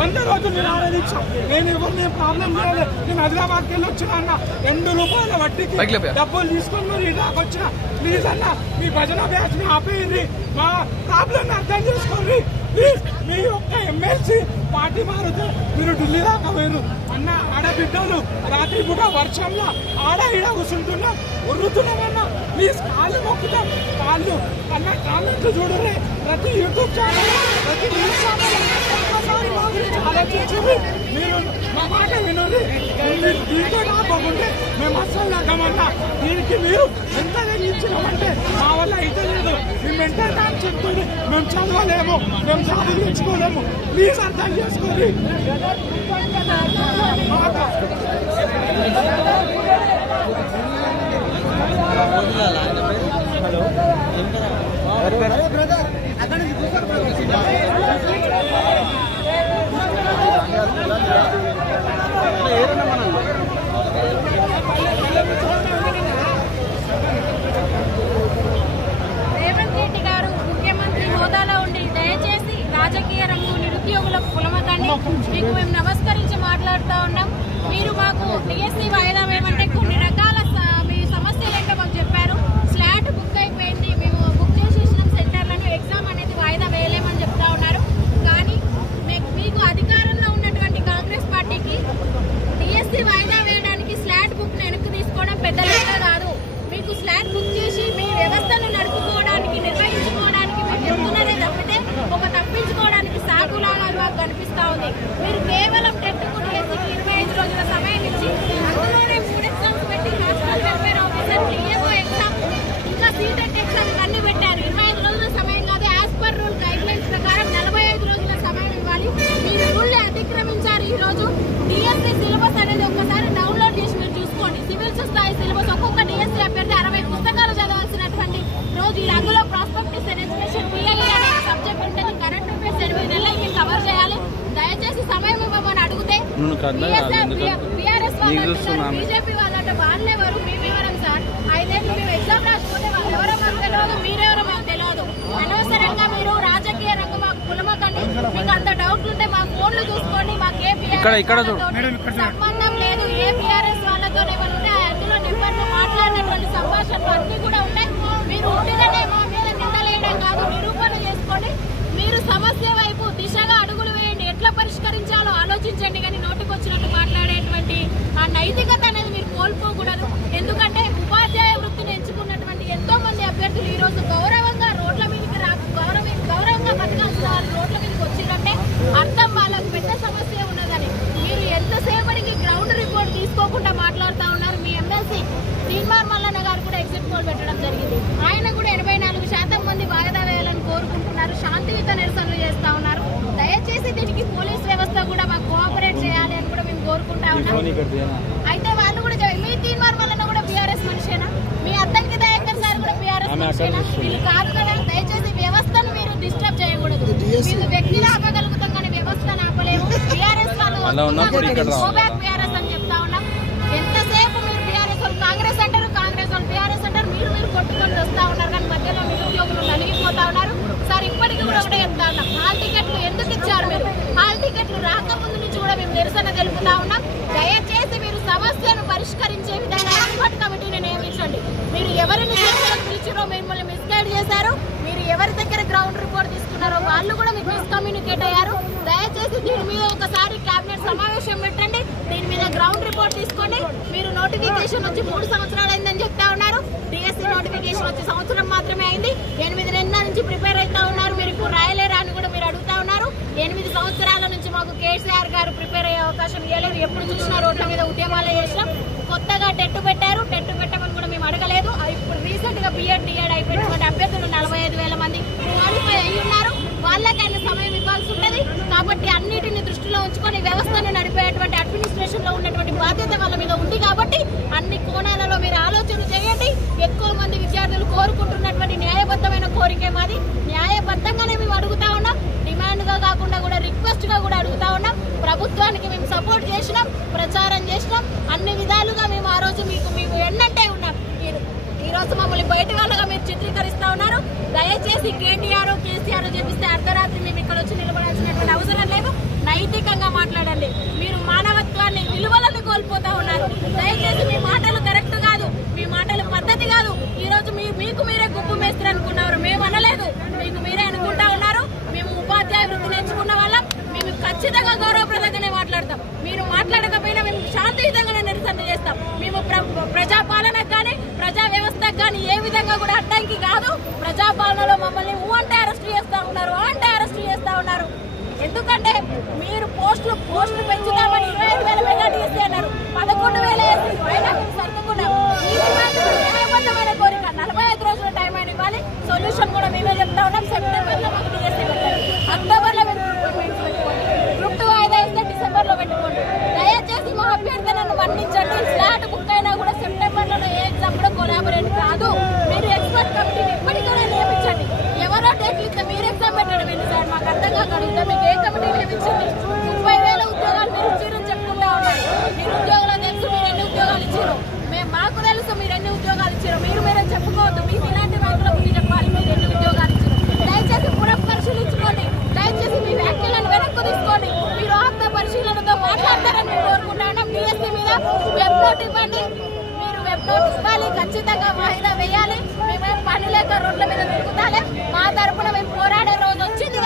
100 రోజులు నేను ఆరాధించా. నేను ఎవరిని ప్రాబ్లం చేయలేదు. నేను హైదరాబాద్కి వెళ్ళి వచ్చిన అన్న 2 రూపాయల వడ్డీకి డబ్బులు తీసుకొని మీరు ఇలాగ వచ్చిన. ప్లీజ్ అన్న మీ భజన బ్యాచ్ ని ఆపేయండి, మా ప్రాబ్లం అర్థం చేసుకోండి ప్లీజ్. మీ యొక్క ఎమ్మెల్సీ పార్టీ మారుతూ మీరు ఢిల్లీ దాకా పోయారు అన్న. ఆడబిడ్డలు రాత్రి పూట వర్షంలో ఆడ ఈడ కూర్చుంటున్నాం, ఉర్రుతున్నామన్నా. ప్లీజ్ కాళ్ళు మొక్కుతాం, కాళ్ళు అన్న కామెంట్లు చూడరే. ప్రతి యూట్యూబ్ ఛానల్, ప్రతి న్యూస్ ఛానల్ ఒక్కసారి మా గురించి ఆలోచించింది. మీరు మా మాట వినండి. దీంతో కాకపోతే మేము అస్సలు నగ్గమన్నా. దీనికి మీరు ఎంత తగ్గించినామంటే మా వల్ల అయితే లేదు. మేము మెంటల్ టాక్ చెప్తుంది, మేము చదవలేము, మేము సాధించుకోలేము. ప్లీజ్ అర్థం చేసుకోండి. రేవంత్ రెడ్డి గారు ముఖ్యమంత్రి హోదాలో ఉండి దయచేసి రాజకీయ రంగు నిరుద్యోగులకు కులమకండి. మీకు మేము నమస్కరించి మాట్లాడుతూ ఉన్నాం. మీరు మాకు డిఎస్సీ వాయిదా వేయమంటే కొన్ని రకాల మీ సమస్యలు ఏంటో మాకు చెప్పారు. స్లాట్ బుక్ అయిపోయింది, మేము బుక్ చేసేసిన సెంటర్లను ఎగ్జామ్ అనేది వాయిదా వేయలేమని చెప్తా ఉన్నారు. కానీ మీకు అధికారంలో ఉన్నటువంటి కాంగ్రెస్ పార్టీకి డిఎస్సీ వాయిదా వేయడానికి స్లాట్ బుక్ వెనక్కి తీసుకోవడం పెద్ద లెక్క కాదు. మీకు స్లాట్ బుక్ చేసి మీ వ్యవస్థను నడుపుకోవడానికి, నిర్వహించుకోవడానికి మీరు చెప్తున్నారే తప్పితే ఒక తప్పించుకోవడానికి సాకులాగా మాకు కనిపిస్తా ఉంది. మీరు కేవలం టెట్కు డిఎస్సీకి 25 రోజుల సమయం ఇచ్చి అందులోనే 3 ఎగ్జామ్స్ పెట్టి నేషనల్ వెల్ఫేర్ ఆఫీసర్, టీఏఓ ఎగ్జామ్, ఇంకా సీటెట్ ఎగ్జామ్ ఇవన్నీ పెట్టారు. 25 రోజుల సమయం కాదు. As per rule guide lines ప్రకారం 45 రోజుల సమయం ఇవ్వాలి. మీరు రూల్ని అతిక్రమించారు. ఈ రోజు డిఎస్సీ సిలబస్ అనేది ఒక్కసారి డౌన్లోడ్ చేసి మీరు చూసుకోండి. సివిల్స్ స్థాయి సిలబస్ ఒక్కొక్క డిఎస్సీ అభ్యర్థి 60 పుస్తకాలు చదవాల్సినటువంటి రోజు. ఈ అందులో ప్రాస్పెక్టివ్స్ అండ్ ఎడ్యుకేషన్ పిఐఈ అనే సబ్జెక్ట్ ఉంటుంది. కరెంట్ అఫైర్స్ 8 నెలలు మీరు కవర్ చేయాలి. దయచేసి సమయం ఇవ్వమని అడిగితే బీఆర్ఎస్ వాళ్ళు, బీజేపీ వాళ్ళంటే వాళ్ళెవరు, మేమెవరం సార్? 5 ఏళ్ళు మేము ఎగ్జామ్ రాసిపోతే వాళ్ళు ఎవరో మాకు తెలియదు, మీరెవరో మాకు తెలియదు. అనవసరంగా మీరు రాజకీయ రంగం మాకు కులమకండి. మీకు అంత డౌట్లు ఉంటే మా ఫోన్లు చూసుకోండి. మాకు ఏ సంబంధం లేదు. ఏ బీఆర్ఎస్ వాళ్ళతో ఏమన్నా అందులో నెంబర్లు మాట్లాడినటువంటి సంభాషణలు అన్ని కూడా ఉన్నాయి. మీరు ఉండిననే మా మీద నిందలేయడం కాదు, నిరూపణ చేసుకోండి. మీరు సమస్య వైపు దిశగా అడుగులు వేయండి. ఎట్లా పరిష్కరించాలో ఆలోచించండి. కానీ నోటికొచ్చినట్టు మాట్లాడేటువంటి ఆ నైతికత అనేది మీరు కోల్పోకూడదు. ఎందుకంటే ఉపాధ్యాయ వృత్తిని ఎంచుకున్నటువంటి ఎంతో మంది అభ్యర్థులు ఈ రోజు గౌరవంగా రోడ్ల మీదకి గౌరవంగా బతకాల్సిన వాళ్ళు రోడ్ల మీదకి వచ్చిందంటే అర్థం వాళ్ళకు పెద్ద సమస్య ఉన్నదని. మీరు ఎంతసేపటికి గ్రౌండ్ రిపోర్ట్ తీసుకోకుండా మాట్లాడుతూ ఉన్నారు. మీ ఎమ్మెల్సీ తీన్మార్ మల్లన్న గారు కూడా ఎగ్జిట్ పోల్ పెట్టడం జరిగింది. ఆయన కూడా 84% మంది వాయిదా వేయాలని కోరుకుంటున్నారు. శాంతియుత నిరసనలు చేస్తా ఉన్నారు. దయచేసి దీనికి పోలీస్ వ్యవస్థ కూడా మాకు కోఆపరేట్ చేయాలి అని కూడా మేము కోరుకుంటా ఉన్నాం. అయితే వాళ్ళు కూడా మీ తీన్మార్ మల్లన్న కూడా బీఆర్ఎస్ మనిషేనా? మీ అద్దంకి దయాకర్ సార్ కూడా బీఆర్ఎస్ మనిషేనా? వీళ్ళు కాదు కదా. దయచేసి వ్యవస్థను మీరు డిస్టర్బ్ చేయకూడదు. మీరు వ్యక్తిని ఆపగలుగుతాం కానీ వ్యవస్థను ఆపలేము. బీఆర్ఎస్ వాళ్ళు గోబ్యాక్ బీఆర్ఎస్ అని చెప్తా ఉన్నాం. ఎంతసేపు మీరు బీఆర్ఎస్ వాళ్ళు కాంగ్రెస్ అంటారు, కాంగ్రెస్ వాళ్ళు బీఆర్ఎస్ అంటారు. మీరు కొట్టుకొని వస్తా ఉన్నారు కానీ మధ్యలో నిరుద్యోగులు నలిగిపోతా ఉన్నారు. సార్ ఇప్పటికీ కూడా ఒకటే చెప్తా ఉన్నాం, హాల్ టికెట్లు ఎందుకు ఇచ్చారు? మీరు హాల్ టికెట్లు రాకముందు నుంచి కూడా మేము నిరసన తెలుపుతా ఉన్నాం. దయచేసి మీరు సమస్యను పరిష్కరించే విధంగా ఎక్స్పర్ట్ కమిటీని నియమించండి. మీరు ఎవరిని పిలిచారో మిమ్మల్ని మిస్గైడ్ చేశారు. మీరు ఎవరి దగ్గర గ్రౌండ్ రిపోర్ట్ తీసుకున్నారో వాళ్ళు కూడా మీకు మిస్కమ్యూనికేట్ అయ్యారు. దయచేసి దీని మీద ఒకసారి కేబినెట్ సమావేశం పెట్టండి. దీని మీద గ్రౌండ్ రిపోర్ట్ తీసుకోండి. మీరు నోటిఫికేషన్ వచ్చి 3 సంవత్సరాలు అయిందని చెప్తా ఉన్నారు. డిఎస్సీ నోటిఫికేషన్ వచ్చి సంవత్సరం మాత్రమే అయింది. 8 నెలల నుంచి ప్రిపేర్ అవుతా ఉన్నారు. మీరు ఇప్పుడు రాయలేరా అని కూడా మీరు అడుగుతా ఉన్నారు. 8 సంవత్సరాల నుంచి మాకు కేసీఆర్ గారు ప్రిపేర్ అయ్యే అవకాశం ఇవ్వలేదు. ఎప్పుడు చూసినా రోడ్ల మీద ఉద్యమాలు చేసినాం. కొత్తగా టెట్ పెట్టారు. టెట్ పెట్టమని కూడా మేము అడగలేదు. ఇప్పుడు రీసెంట్ గా బిఎడ్ డిఎడ్ అయిపోయినటువంటి అభ్యర్థులు 45,000 మంది క్వాలిఫై అయ్యి ఉన్నారు. వాళ్ళకైనా సమయం ఇవ్వాల్సి ఉన్నది. కాబట్టి అన్నిటిని దృష్టిలో ఉంచుకొని వ్యవస్థను నడిపేటువంటి అడ్మినిస్ట్రేషన్ లో ఉన్నటువంటి బాధ్యత వాళ్ళ మీద ఉంది. కాబట్టి అన్ని కోణాలలో మీరు ఆలోచన చేయండి. ఎక్కువ మంది విద్యార్థులు కోరుకుంటున్నటువంటి న్యాయబద్ధమైన కోరికే మాది. న్యాయబద్ధంగానే మేము అడుగుతా ఉన్నాం. డిమాండ్ గా కాకుండా కూడా రిక్వెస్ట్ గా కూడా అడుగుతా ఉన్నాం. ప్రభుత్వానికి మేము సపోర్ట్ చేసినాం, ప్రచారం చేసినాం. అన్ని విధాలుగా మేము ఆ రోజు మీకు ఎన్నంటే ఉన్నాం. ఈ రోజు మమ్మల్ని బయట వాళ్ళగా మీరు చిత్రీకరిస్తా ఉన్నారు. దయచేసి కేటీఆర్ కేసీఆర్ చెప్పిస్తే అర్ధరాత్రి మేము ఇక్కడ వచ్చి నిలబడాల్సినటువంటి అవసరం లేదు. నైతిక కోల్పోతా ఉన్నారు. దయచేసి మీ మాటలు కరెక్ట్ కాదు, మీ మాటలు పద్ధతి కాదు. ఈ రోజు మీకు మీరే గుప్పు మేస్త్రి అనుకున్నారు, మేము అనలేదు, మీకు మీరే అనుకుంటా ఉన్నారు. మేము ఉపాధ్యాయ వృత్తి నేర్చుకున్న వాళ్ళం, మేము ఖచ్చితంగా గౌరవప్రదంగానే మాట్లాడతాం. మీరు మాట్లాడకపోయినా మేము శాంతియుతంగానే నిరసన చేస్తాం. మేము ప్రజాపాలనకు కానీ ప్రజా వ్యవస్థకు కానీ ఏ విధంగా కూడా అడ్డంకి కాదు. ప్రజాపాలనలో మమ్మల్ని అంటే అరెస్ట్ చేస్తా ఉన్నారు, అంటే అరెస్ట్ చేస్తా ఉన్నారు. ఎందుకంటే మీరు పోస్టులు పెంచుతామని 25,000 మెగాడిఎస్సీ అన్నారు, 11,000 వేసి అయినా మీరు సర్దుకున్నారు. న్యాయబద్ధమైన కోరిక 45 రోజుల టైం అయినా ఇవ్వాలి. సొల్యూషన్ కూడా మేమే చెప్తా ఉన్నాం. సెప్టెంబర్ లో మాకు డిఎస్సీ పెట్టాలి, అక్టోబర్ లో గ్రూప్ 2 వాయిదా ఇస్తే డిసెంబర్ లో పెట్టుకోండి. దయచేసి మా అభ్యర్థనను మన్నించండి. స్లాట్ బుక్ అయినా కూడా సెప్టెంబర్ లో ఏ ఎగ్జామ్ కూడా కొలాబరేట్ కాదు. మీరు ఎక్స్పర్ట్ కమిటీని ఇప్పటికైనా నియమించండి. ఎవరో డేట్లు ఇస్తే మీరు ఎగ్జామ్ పెట్టడం ఏంటి సార్? మాకు అర్థం కాగలుగుతా. మీకు ఏ కమిటీ నియమించింది? 30,000 ఉద్యోగాలు మీరు ఇచ్చారని చెప్పుకుంటా ఉన్నారు. మీరు ఉద్యోగాలు తెలుసు, మీరు ఎన్ని ఉద్యోగాలు ఇచ్చారు మాకు తెలుసు. మీరు ఎన్ని ఉద్యోగాలు ఇచ్చారు మీరే చెప్పుకోవద్దు. మీకు ఇలాంటి రైతుల గురించి చెప్పాలి మీరు ఎన్ని ఉద్యోగాలు ఇచ్చారు. దయచేసి పునఃపరిశీలించుకోండి. దయచేసి మీ వ్యాఖ్యలను వెనక్కు తీసుకోండి. మీరు ఆత్మ పరిశీలనతో మాట్లాడతారని కోరుకుంటున్నాం. డిఎస్సీ మీద వెబ్ నోట్ ఇవ్వండి. మీరు వెబ్ నోట్ ఇవ్వాలి, ఖచ్చితంగా వాయిదా వేయాలి. మేమేం పని లేక రోడ్ల మీద తిరుగుతాలే. మా తరపున మేము పోరాడే రోజు వచ్చింది.